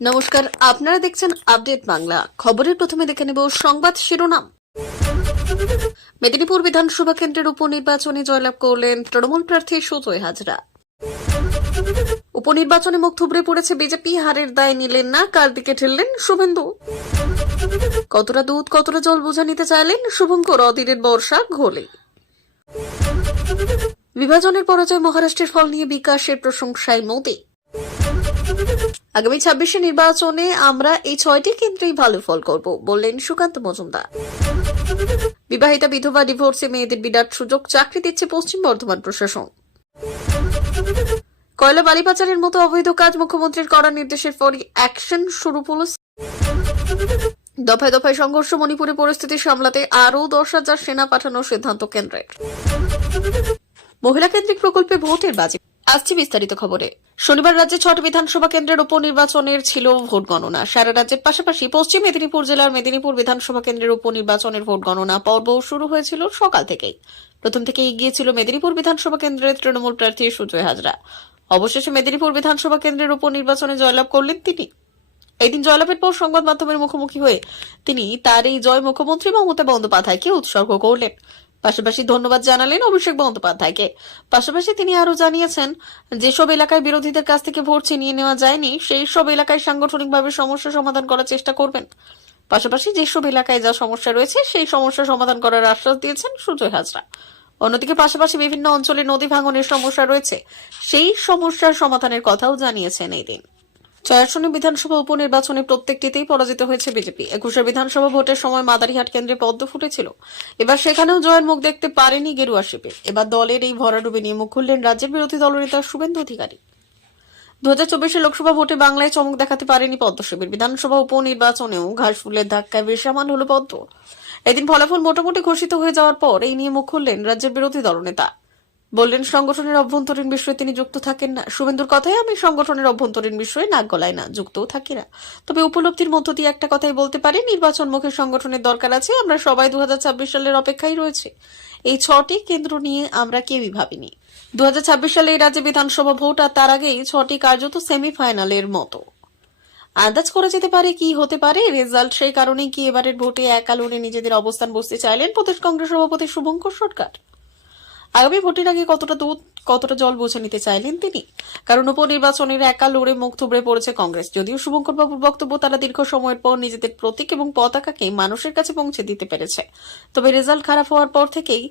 নমস্কার, আপনারা দেখছেন আপডেট বাংলা। খবরের প্রথমে দেখে নেব সংবাদ শিরোনাম। মেদিনীপুর বিধানসভা কেন্দ্রের উপনির্বাচনে জয়লাভ করলেন তৃণমূল প্রার্থী সুজয় হাজরা। উপনির্বাচনে মুখ থুবড়ে পড়েছে বিজেপি, হারের দায় নিলেন না, কার দিকে ঠেললেন শুভেন্দু। কতটা দুধ কতটা জল বোঝা নিতে চাইলেন শুভঙ্কর, অধীরের বর্ষা ঘোলে। বিভাজনের পরাজয় মহারাষ্ট্রের ফল নিয়ে বিকাশের প্রশংসায় মোদী। আগামী 26 নির্বাচনে আমরা এই 6টি কেন্দ্রেই ভালো ফল করব, বললেন সুকান্ত মজুমদার। বিবাহিতা বিধবা ডিভোর্সে মেয়েদের বিরাট সুযোগ, চাকরি দিচ্ছে পশ্চিম বর্ধমান প্রশাসন। কয়লা বালি পাচারের মতো অবৈধ কাজ মুখ্যমন্ত্রীর কড়া নির্দেশের পরই অ্যাকশন শুরু পুলিশ। দফায় দফায় সংঘর্ষ, মণিপুরে পরিস্থিতি সামলাতে আরও 10,000 সেনা পাঠানোর সিদ্ধান্ত কেন্দ্রের। মহিলা কেন্দ্রিক প্রকল্পে ভোটের বাজি। আসছে বিস্তারিত খবরে। শনিবার রাজ্যে 6টি বিধানসভা কেন্দ্রের উপনির্বাচনের ছিল ভোট গণনা। সারা রাজ্যের পাশাপাশি পশ্চিম মেদিনীপুর জেলার মেদিনীপুর বিধানসভা কেন্দ্রের উপনির্বাচনের ভোট গণনা পর্ব শুরু হয়েছিল সকাল থেকেই। প্রথম থেকে এগিয়ে ছিল মেদিনীপুর বিধানসভা কেন্দ্রের তৃণমূল প্রার্থী সুজয় হাজরা। অবশেষে মেদিনীপুর বিধানসভা কেন্দ্রের উপনির্বাচনে জয়লাভ করলেন তিনি। এদিন জয়লাভের পর সংবাদ মাধ্যমের মুখোমুখি হয়ে তিনি তার এই জয় মুখ্যমন্ত্রী মমতা বন্দ্যোপাধ্যায়কে উৎসর্গ করলেন। পাশাপাশি ধন্যবাদ জানালেন অভিষেক বন্দ্যোপাধ্যায়কে। পাশাপাশি তিনি আরো জানিয়েছেন, যেসব এলাকায় বিরোধীদের কাছ থেকে ভোট ছিনিয়ে নেওয়া যায়নি সেই সব এলাকায় সাংগঠনিকভাবে সমস্যা সমাধান করার চেষ্টা করবেন। পাশাপাশি যেসব এলাকায় যা সমস্যা রয়েছে সেই সমস্যা সমাধান করার আশ্বাস দিয়েছেন সুজয় হাজরা। অন্যদিকে পাশাপাশি বিভিন্ন অঞ্চলে নদী ভাঙনের সমস্যা রয়েছে, সেই সমস্যার সমাধানের কথাও জানিয়েছেন এই দিন। 6 আসনের বিধানসভা উপনির্বাচনে প্রত্যেকটিতেই পরাজিত হয়েছে বিজেপি। 21 বিধানসভা ভোটের সময় মাদারিহাট কেন্দ্রে পদ্ম ফুটেছিল। এবার সেখানেও জয়ের মুখ দেখতে পারেনি গেরুয়া শিবির। এবার দলের এই ভরাডুবি নিয়ে মুখ খুললেন রাজ্যের বিরোধী দলনেতা শুভেন্দু অধিকারী। 2024 লোকসভা ভোটে বাংলায় চমক দেখাতে পারেনি পদ্ম শিবির। বিধানসভা উপনির্বাচনেও ঘাসফুলের ধাক্কায় বেসামাল হল পদ্ম। এদিন ফলাফল মোটামুটি ঘোষিত হয়ে যাওয়ার পর এই নিয়ে মুখ খুললেন রাজ্যের বিরোধী দলনেতা। বললেন, সংগঠনের অভ্যন্তরীণ বিষয়ে তিনি যুক্ত থাকেন না। শুভেন্দুর কথায়, আমি সংগঠনের অভ্যন্তরীণ বিষয়ে নাক গলাই না, যুক্তও থাকি না। তবে উপলব্ধির মধ্য দিয়ে একটা কথাই বলতে পারি, নির্বাচনমুখী সংগঠনের দরকার আছে। আমরা সবাই 2026 সালের অপেক্ষায় রয়েছে। এই 6টি কেন্দ্র নিয়ে আমরা কেউই ভাবিনি। 2026 সালে এই রাজ্যে বিধানসভা ভোট, আর তার আগেই 6টি কার্যত সেমিফাইনালের মতো। আন্দাজ করা যেতে পারে কি হতে পারে রেজাল্ট। সেই কারণেই কি এবারের ভোটে একা লড়ে নিজেদের অবস্থান বসতে চাইলেন প্রদেশ কংগ্রেস সভাপতি শুভঙ্কর সরকার। আগামী ভোটের আগে কতটা দুধ কতটা জল বুঝে নিতে চাইলেন তিনি। কারণ উপনির্বাচনের একা লড়ে মুখ থুবড়ে পড়েছে কংগ্রেস। যদিও শুভঙ্কর বাবুর বক্তব্য, তারা দীর্ঘ সময়ের পর নিজেদের প্রতীক এবং পতাকাকে মানুষের কাছে পৌঁছে দিতে পেরেছে। তবে রেজাল্ট খারাপ হওয়ার পর থেকেই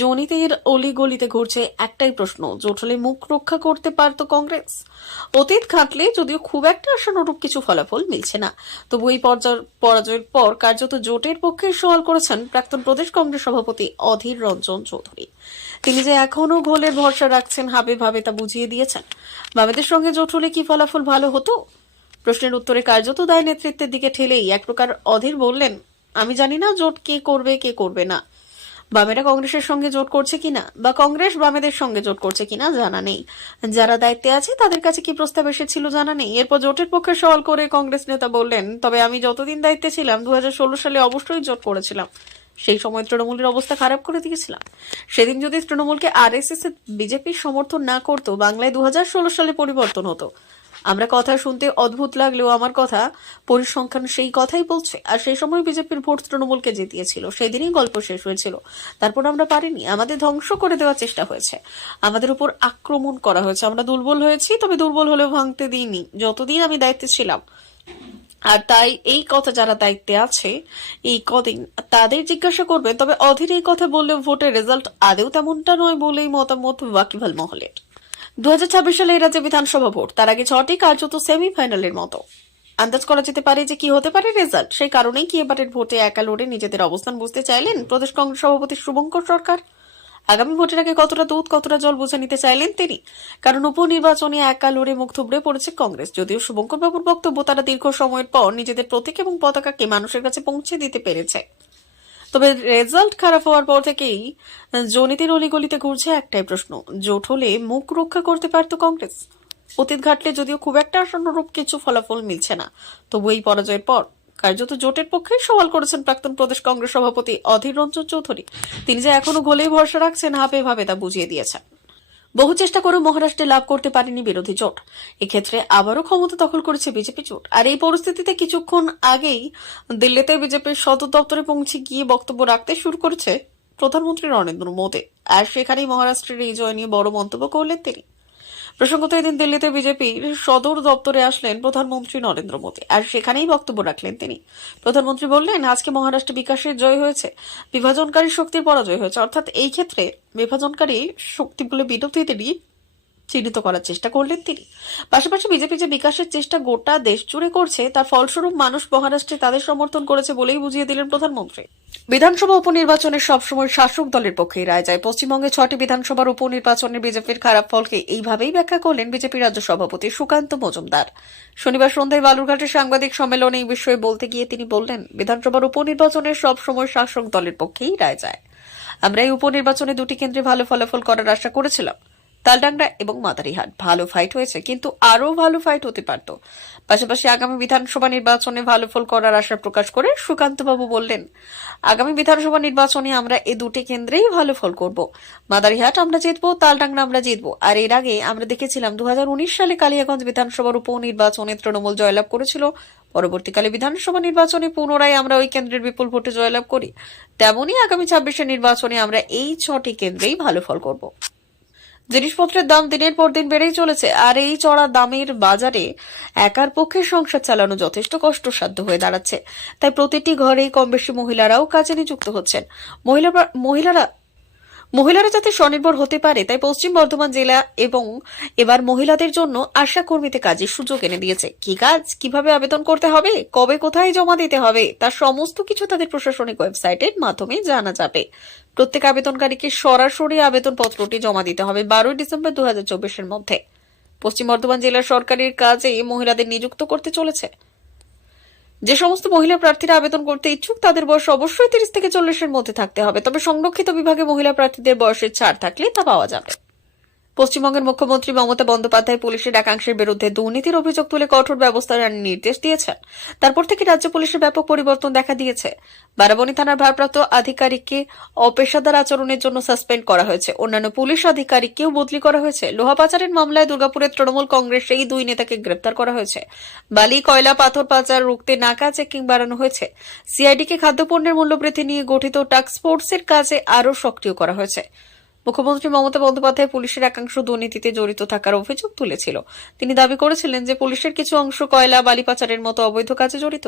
জনিতের অলিগলিতে ঘুরছে একটাই প্রশ্ন, জোট হলে মুখ রক্ষা করতে পারত কংগ্রেস। অতীত ঘাটলে যদিও খুব একটা আশানুরূপ কিছু ফলাফল মিলছে না, তবু এই পরাজয়ের পর কার্যত জোটের পক্ষে সওয়াল করেছেন প্রাক্তন প্রদেশ কংগ্রেস সভাপতি অধীর রঞ্জন চৌধুরী। তিনি যে এখনো ঘোলের ভরসা রাখছেন হাবে ভাবে তা বুঝিয়ে দিয়েছেন। বামেদের সঙ্গে জোট হলে কি ফলাফল ভালো হতো? প্রশ্নের উত্তরে কার্যত দায় নেতৃত্বের দিকে ঠেলেই এক প্রকার অধীর বললেন, আমি জানি না জোট কে করবে কে করবে না। বামেরা কংগ্রেসের সঙ্গে জোট করছে কিনা বা কংগ্রেস বামেদের সঙ্গে জোট করছে কিনা জানা নেই। যারা দায়িত্বে আছে তাদের কাছে কি প্রস্তাব এসেছিল জানা নেই। এরপর জোটের পক্ষে সওয়াল করে কংগ্রেস নেতা বললেন, তবে আমি যতদিন দায়িত্বে ছিলাম 2016 সালে অবশ্যই জোট করেছিলাম। সেই সময় তৃণমূলের অবস্থা খারাপ করে দিয়েছিলাম। সেদিন যদি তৃণমূলকে আরএসএস এর বিজেপির সমর্থন না করতো, বাংলায় 2016 সালে পরিবর্তন হতো। আমরা কথা শুনতে অদ্ভুত লাগলেও আমার কথা পরিসংখ্যান সেই কথাই বলছে। আর সেই সময় বিজেপির ভোট তৃণমূলকে জিতিয়েছিল। সেদিনই গল্প শেষ হয়েছিল। তারপর আমরা পারিনি, আমাদের ধ্বংস করে দেওয়ার চেষ্টা হয়েছে, আমাদের উপর আক্রমণ করা হয়েছে। আমরা দুর্বল হয়েছি, তবে দুর্বল হলেও ভাঙতে দিইনি যতদিন আমি দায়িত্বে ছিলাম। আর তাই এই কথা যারা দায়িত্বে আছে এই কদিন তাদের জিজ্ঞাসা করবেন। তবে অধীর এই কথা বললেও ভোটের রেজাল্ট আদেও তেমনটা নয় বলেই মতামত ওয়াকিবহাল মহলের। 2026 সালে এই রাজ্যে বিধানসভা ভোট, তার আগে 6টি কার্যত সেমিফাইনালের মতো। আন্দাজ করা যেতে পারে যে কি হতে পারে রেজাল্ট। সেই কারণেই কি এবারের ভোটে একা লড়ে নিজেদের অবস্থান বুঝতে চাইলেন প্রদেশ কংগ্রেস সভাপতি শুভঙ্কর সরকার। আগামী ভোটের আগে কতটা দুধ কতটা জল বুঝে নিতে চাইলেন তিনি। কারণ উপনির্বাচনে একা লড়ে মুখ থুবড়ে পড়েছে কংগ্রেস। যদিও শুভঙ্কর বাবুর বক্তব্য, তারা দীর্ঘ সময়ের পর নিজেদের প্রতীক এবং পতাকাকে মানুষের কাছে পৌঁছে দিতে পেরেছে। তবে রেজাল্ট খারাপ হওয়ার পর থেকেই জনিতের অলিগলিতে ঘুরছে একটাই প্রশ্ন, জোট হলে মুখ রক্ষা করতে পারত কংগ্রেস। অতীত ঘাটলে যদিও খুব একটা আশানুরূপ কিছু ফলাফল মিলছে না, তবু এই পরাজয়ের পর কার্যত জোটের পক্ষেই সওয়াল করেছেন প্রাক্তন প্রদেশ কংগ্রেস সভাপতি অধীর রঞ্জন চৌধুরী। তিনি যে এখনো ঘোলেই ভরসা রাখছেন হাবে ভাবে তা বুঝিয়ে দিয়েছেন। বহু চেষ্টা করেও মহারাষ্ট্রে লাভ করতে পারেনি বিরোধী জোট। এক্ষেত্রে আবারও ক্ষমতা দখল করেছে বিজেপি জোট। আর এই পরিস্থিতিতে কিছুক্ষণ আগেই দিল্লিতে বিজেপির সদর দপ্তরে পৌঁছে গিয়ে বক্তব্য রাখতে শুরু করেছে প্রধানমন্ত্রী নরেন্দ্র মোদী। আর সেখানেই মহারাষ্ট্রের এই জয় নিয়ে বড় মন্তব্য করলেন তিনি। প্রসঙ্গত এদিন দিল্লিতে বিজেপির সদর দপ্তরে আসলেন প্রধানমন্ত্রী নরেন্দ্র মোদী, আর সেখানেই বক্তব্য রাখলেন তিনি। প্রধানমন্ত্রী বললেন, আজকে মহারাষ্ট্রে বিকাশের জয় হয়েছে, বিভাজনকারী শক্তির পরাজয় হয়েছে। অর্থাৎ এই ক্ষেত্রে বিভাজনকারী শক্তি বলে বিরোধীদেরই চিহ্নিত করার চেষ্টা করলেন তিনি। পাশাপাশি বিজেপি যে বিকাশের চেষ্টা গোটা দেশ জুড়ে করছে, তার ফলস্বরূপ মানুষ মহারাষ্ট্রে তাদের সমর্থন করেছে বলেই বুঝিয়ে দিলেন প্রধানমন্ত্রী। বিধানসভা উপনির্বাচনে সবসময় শাসক দলের পক্ষেই রায় যায়। পশ্চিমবঙ্গে 6টি বিধানসভার উপনির্বাচনে বিজেপির খারাপ ফলকে এইভাবেই ব্যাখ্যা করলেন বিজেপি রাজ্য সভাপতি সুকান্ত মজুমদার। শনিবার সন্ধ্যায় বালুরঘাটে সাংবাদিক সম্মেলনে এই বিষয়ে বলতে গিয়ে তিনি বললেন, বিধানসভার উপনির্বাচনে সবসময় শাসক দলের পক্ষেই রায় যায়। আমরা এই উপনির্বাচনে 2টি কেন্দ্রে ভালো ফলাফল করার আশা করেছিলাম। তালডাংরা এবং মাদারিহাট ভালো ফাইট হয়েছে, কিন্তু আরো ভালো ফাইট হতে পারত। পাশাপাশি আগামী বিধানসভা নির্বাচনে ভালো ফল করার আশা প্রকাশ করে সুকান্তবাবু বললেন, আগামী বিধানসভা নির্বাচনে আমরা এই 2টি কেন্দ্রেই ভালো ফল করব। মাদারিহাট আমরা জিতবো, তালডাংরা আমরা জিতবো। আর এর আগে আমরা দেখেছিলাম 2019 সালে কালিয়াগঞ্জ বিধানসভার উপনির্বাচনে তৃণমূল জয়লাভ করেছিল। পরবর্তীকালে বিধানসভা নির্বাচনে পুনরায় আমরা ওই কেন্দ্রের বিপুল ভোটে জয়লাভ করি। তেমনই আগামী 26 নির্বাচনে আমরা এই 6টি কেন্দ্রেই ভালো ফল করব। জিনিসপত্রের দাম দিনের পর দিন বেড়েই চলেছে, আর এই চড়া দামের বাজারে একার পক্ষে সংসার চালানো যথেষ্ট কষ্টসাধ্য হয়ে দাঁড়াচ্ছে। তাই প্রতিটি ঘরেই কম বেশি মহিলারাও কাজে নিযুক্ত হচ্ছেন। মহিলারা যাতে স্বনির্ভর হতে পারে, তাই পশ্চিম বর্ধমান জেলা এবং এবার মহিলাদের জন্য আশা কর্মীতে কাজের সুযোগ এনে দিয়েছে। কি কাজ, কিভাবে আবেদন করতে হবে, কবে কোথায় জমা দিতে হবে, তার সমস্ত কিছু তাদের প্রশাসনিক ওয়েবসাইটের মাধ্যমে জানা যাবে। প্রত্যেক আবেদনকারীকে সরাসরি আবেদনপত্রটি জমা দিতে হবে 12 ডিসেম্বর 2024 মধ্যে। পশ্চিম বর্ধমান জেলার সরকারের কাজে মহিলাদের নিযুক্ত করতে চলেছে। যে সমস্ত মহিলা প্রার্থীরা আবেদন করতে ইচ্ছুক, তাদের বয়স অবশ্যই 30 থেকে 40-এর মধ্যে থাকতে হবে। তবে সংরক্ষিত বিভাগে মহিলা প্রার্থীদের বয়সের ছাড় থাকলে তা পাওয়া যাবে। পশ্চিমবঙ্গের মুখ্যমন্ত্রী মমতা বন্দ্যোপাধ্যায় পুলিশের একাংশের বিরুদ্ধে দুর্নীতির অভিযোগ তুলে কঠোর ব্যবস্থা নেওয়ার নির্দেশ দিয়েছেন। তারপর থেকে রাজ্য পুলিশের ব্যাপক পরিবর্তন দেখা দিয়েছে। বারাবণী থানার ভারপ্রাপ্ত আধিকারিককে অপেশাদার আচরণের জন্য সাসপেন্ড করা হয়েছে। অন্যান্য পুলিশ আধিকারিককেও বদলি করা হয়েছে। লোহা পাচারের মামলায় দুর্গাপুরের তৃণমূল কংগ্রেসের এই 2 নেতাকে গ্রেপ্তার করা হয়েছে। বালি, কয়লা, পাথর পাচার রুখতে নাকা চেকিং বাড়ানো হয়েছে। সিআইডিকে খাদ্যপণ্যের মূল্যবৃদ্ধি নিয়ে গঠিত টাস্ক ফোর্সের কাজে আরও সক্রিয় করা হয়েছে। মুখ্যমন্ত্রী মমতা বন্দ্যোপাধ্যায় পুলিশের একাংশ দুর্নীতিতে জড়িত থাকার অভিযোগ তুলেছিল। তিনি দাবি করেছিলেন যে পুলিশের কিছু অংশ কয়লা, বালি পাচারের মতো অবৈধ কাজে জড়িত।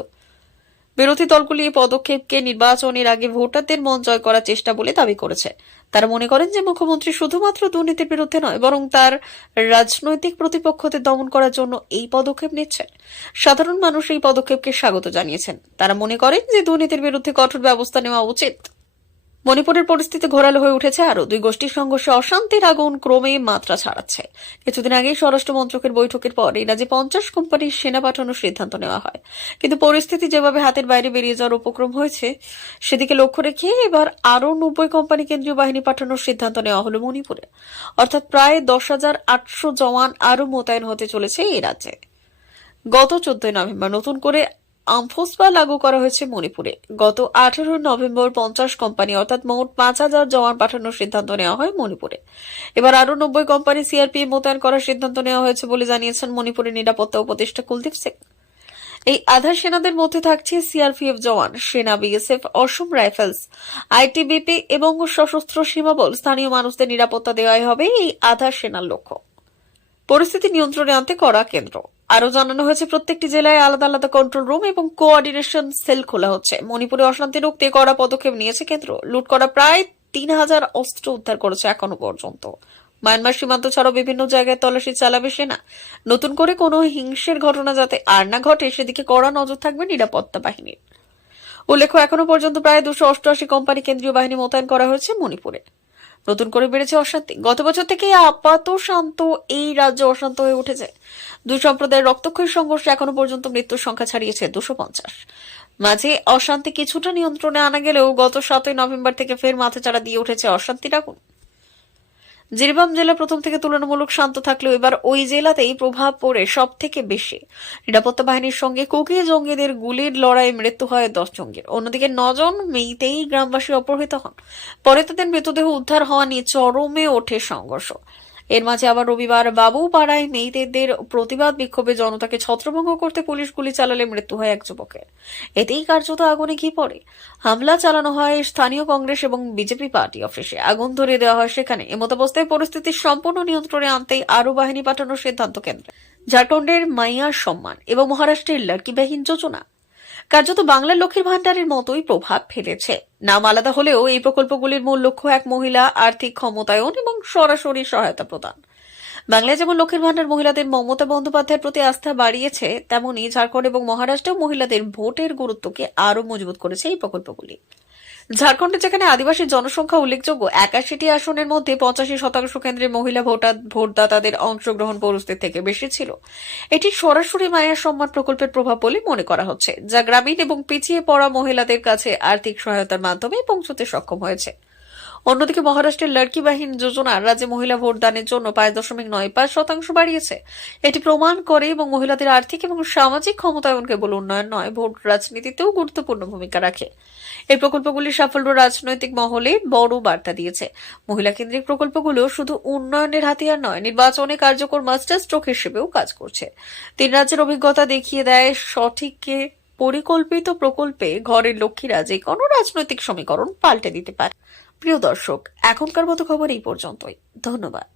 বিরোধী দলগুলি এই পদক্ষেপকে নির্বাচনের আগে ভোটারদের মন জয় করার চেষ্টা বলে দাবি করেছে। তারা মনে করেন যে মুখ্যমন্ত্রী শুধুমাত্র দুর্নীতির বিরুদ্ধে নয়, বরং তার রাজনৈতিক প্রতিপক্ষদের দমন করার জন্য এই পদক্ষেপ নিচ্ছেন। সাধারণ মানুষ এই পদক্ষেপকে স্বাগত জানিয়েছেন। তারা মনে করেন যে দুর্নীতির বিরুদ্ধে কঠোর ব্যবস্থা নেওয়া উচিত। মণিপুরের পরিস্থিতি ঘোরালো হয়ে উঠেছে। আরো 2 গোষ্ঠীর সংঘর্ষে অশান্তির আগুন ক্রমে মাত্রা ছাড়াচ্ছে। কিছুদিন আগেই স্বরাষ্ট্র মন্ত্রকের বৈঠকের পর এই রাজ্যে 50 কোম্পানির সেনা পাঠানোর সিদ্ধান্ত নেওয়া হয়। কিন্তু পরিস্থিতি যেভাবে হাতের বাইরে বেরিয়ে যাওয়ার উপক্রম হয়েছে, সেদিকে লক্ষ্য রেখে এবার আরো 90 কোম্পানি কেন্দ্রীয় বাহিনী পাঠানোর সিদ্ধান্ত নেওয়া হলো মণিপুরে। অর্থাৎ প্রায় 10,800 জওয়ান আরো মোতায়েন হতে চলেছে এই রাজ্যে। গত 14 নভেম্বর নতুন করে আমফোসপা লাগু করা হয়েছে মণিপুরে। গত 18 নভেম্বর 50 কোম্পানি অর্থাৎ মোট 5,000 জওয়ান পাঠানোর সিদ্ধান্ত নেওয়া হয় মণিপুরে। এবার আরো 90 কোম্পানি সিআরপিএফ মোতায়েন করার সিদ্ধান্ত নেওয়া হয়েছে বলে জানিয়েছেন মণিপুরের নিরাপত্তা উপদেষ্টা কুলদীপ সিং। এই আধা সেনাদের মধ্যে থাকছে সিআরপিএফ জওয়ান, সেনা, বিএসএফ, অসম রাইফেলস, আইটিবিপি এবং সশস্ত্র সীমাবল। স্থানীয় মানুষদের নিরাপত্তা দেওয়াই হবে এই আধা সেনার লক্ষ্য। পরিস্থিতি নিয়ন্ত্রণে আনতে করা কেন্দ্র। আরো জানানো হয়েছে প্রত্যেকটি জেলায় আলাদা আলাদা কন্ট্রোল রুম এবং কোঅর্ডিনেশন সেল খোলা হচ্ছে। মণিপুরে অশান্তি রুখতে কড়া পদক্ষেপ নিয়েছে কেন্দ্র। লুট করা প্রায় 3,000 অস্ত্র উদ্ধার করেছে এখনো পর্যন্ত। মায়ানমার সীমান্ত ছাড়াও বিভিন্ন জায়গায় তল্লাশি চালাবে সেনা। নতুন করে কোনো হিংসের ঘটনা যাতে আর না ঘটে, সেদিকে কড়া নজর থাকবে নিরাপত্তা বাহিনীর। উল্লেখ্য, এখনো পর্যন্ত প্রায় 288 কোম্পানি কেন্দ্রীয় বাহিনী মোতায়েন করা হয়েছে মণিপুরে। নতুন করে বেড়েছে অশান্তি। গত বছর থেকে আপাত শান্ত এই রাজ্য অশান্ত হয়ে উঠেছে। 2 সম্প্রদায়ের রক্তক্ষয়ী সংঘর্ষে এখনো পর্যন্ত মৃত্যুর সংখ্যা ছাড়িয়েছে 250। মাঝে অশান্তি কিছুটা নিয়ন্ত্রণে আনা গেলেও গত 7 নভেম্বর থেকে ফের মাথাচাড়া দিয়ে উঠেছে অশান্তির আগুন। জিরিবাম জেলা প্রথম থেকে তুলনামূলক শান্ত থাকলেও এবার ওই জেলাতেই প্রভাব পড়ে সব থেকে বেশি। নিরাপত্তা বাহিনীর সঙ্গে কুকি জঙ্গিদের গুলির লড়াইয়ে মৃত্যু হয় 10 জঙ্গির। অন্যদিকে 9 জন মেইতেই গ্রামবাসী অপহৃত হন। পরে তাদের মৃতদেহ উদ্ধার হওয়া নিয়ে চরমে ওঠে সংঘর্ষ। এর মাঝে আবার রবিবার বাবুপাড়ায় মেয়েদের প্রতিবাদ বিক্ষোভে জনতাকে ছত্রভঙ্গ করতে পুলিশ গুলি চালালে মৃত্যু হয় এক যুবকের। এতেই কার্যত আগুনে ঘি পড়ে। হামলা চালানো হয় স্থানীয় কংগ্রেস এবং বিজেপি পার্টি অফিসে, আগুন ধরিয়ে দেওয়া হয় সেখানে। এমতাবস্থায় পরিস্থিতি সম্পূর্ণ নিয়ন্ত্রণে আনতেই আরও বাহিনী পাঠানোর সিদ্ধান্ত কেন্দ্রে। ঝাড়খণ্ডের মাইয়ার সম্মান এবং মহারাষ্ট্রের লড়কি বাহিন যোজনা কার্যত বাংলার লক্ষ্মীর ভান্ডারের মতোই প্রভাব ফেলেছে। নাম আলাদা হলেও এই প্রকল্পগুলির মূল লক্ষ্য এক মহিলা আর্থিক ক্ষমতায়ন এবং সরাসরি সহায়তা প্রদান। বাংলায় যেমন লক্ষ্মীর ভান্ডার মহিলাদের মমতা বন্দ্যোপাধ্যায়ের প্রতি আস্থা বাড়িয়েছে, তেমনি ঝাড়খণ্ড এবং মহারাষ্ট্রেও মহিলাদের ভোটের গুরুত্বকে আরও মজবুত করেছে এই প্রকল্পগুলি। ঝাড়খণ্ডে যেখানে আদিবাসী জনসংখ্যা উল্লেখযোগ্য ৮১টি আসনের মধ্যে ৮৫% কেন্দ্রে মহিলা ভোটদাতাদের অংশগ্রহণ পরিস্থিতি থেকে বেশি ছিল। এটি সরাসরি মায়ের সম্মান প্রকল্পের প্রভাব বলে মনে করা হচ্ছে, যা গ্রামীণ এবং পিছিয়ে পড়া মহিলাদের কাছে আর্থিক সহায়তার মাধ্যমে পৌঁছতে সক্ষম হয়েছে। অন্যদিকে মহারাষ্ট্রের লড়কি বাহিন যোজনা রাজ্যে মহিলা ভোটদানের জন্য ৫.৯৫% বাড়িয়েছে। এটি প্রমাণ করে এবং মহিলাদের আর্থিক এবং সামাজিক ক্ষমতায়ন কেবল উন্নয়ন নয়, ভোট রাজনীতিতেও গুরুত্বপূর্ণ ভূমিকা রাখে। এই প্রকল্পগুলির সাফল্য রাজনৈতিক মহলে বড় বার্তা দিয়েছে। মহিলা কেন্দ্রিক প্রকল্পগুলো শুধু উন্নয়নের হাতিয়ার নয়, নির্বাচনে কার্যকর মাস্টার স্ট্রোক হিসেবেও কাজ করছে। ৩ রাজ্যের অভিজ্ঞতা দেখিয়ে দেয় সঠিককে পরিকল্পিত প্রকল্পে ঘরের লক্ষ্মীরা যে কোনো রাজনৈতিক সমীকরণ পাল্টে দিতে পারে। প্রিয় দর্শক, এখনকার মতো খবর এই পর্যন্তই। ধন্যবাদ।